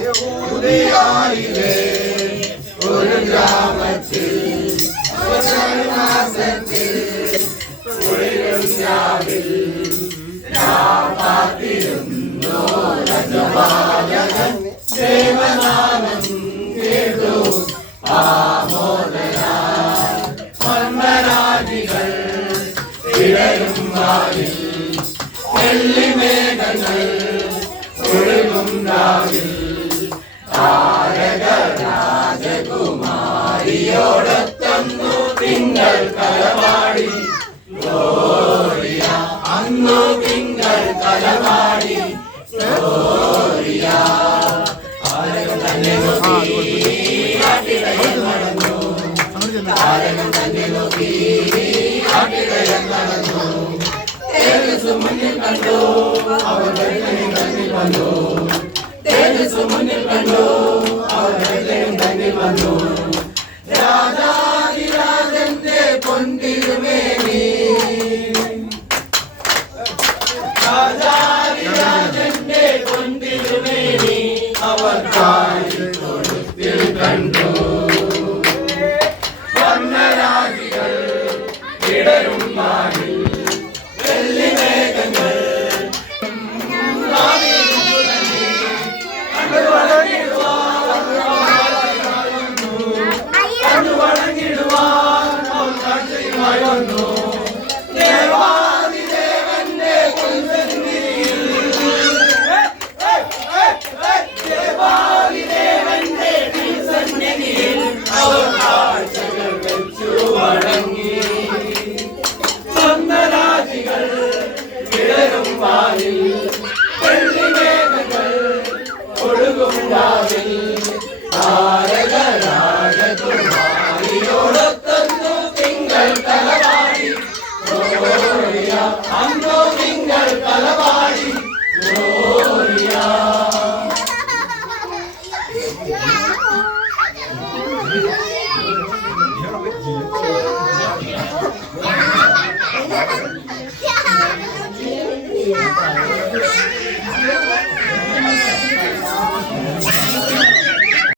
യഹൂദയായിലെ ഒരു ഗ്രാമത്തിൽ ഒരു മാസത്തിൽ കുളിരും രാവിൽ രാപാത്തിരുന്നു രജപാലകൻ ദേവനാമം കേട്ടു ആമോദനായി മന്മരാജികൾ ഇടരും വായിൽ വെള്ളിമേഘങ്ങൾ രാവിൽ താരക രാജകുമാരിയോടൊത്തന്നു തിങ്കൾ കലപാടി ഗ്ലോറിയ അന്നു തിങ്കൾ കലപാടി ഗ്ലോറിയ താരകം തന്നെ നടന്നു താരകം തന്നെ നോക്കി നടന്നു തേജസ് കണ്ടു. അവർ വെള്ളയും തന്നിൽ വന്നു തേജസ് മുന്നിൽ കണ്ടു വെള്ളയും തന്നിൽ വന്നു രാജാതിരാജന്റെ പൊന്തിരുമേനി രാജാതിരാജന്റെ പൊന്തിരുമേനി അവർ കണ്ടു ഗ്ലോറിയ അന്നോ തിങ്കൾ തലവാടി ഗ്ലോറിയ Yeah.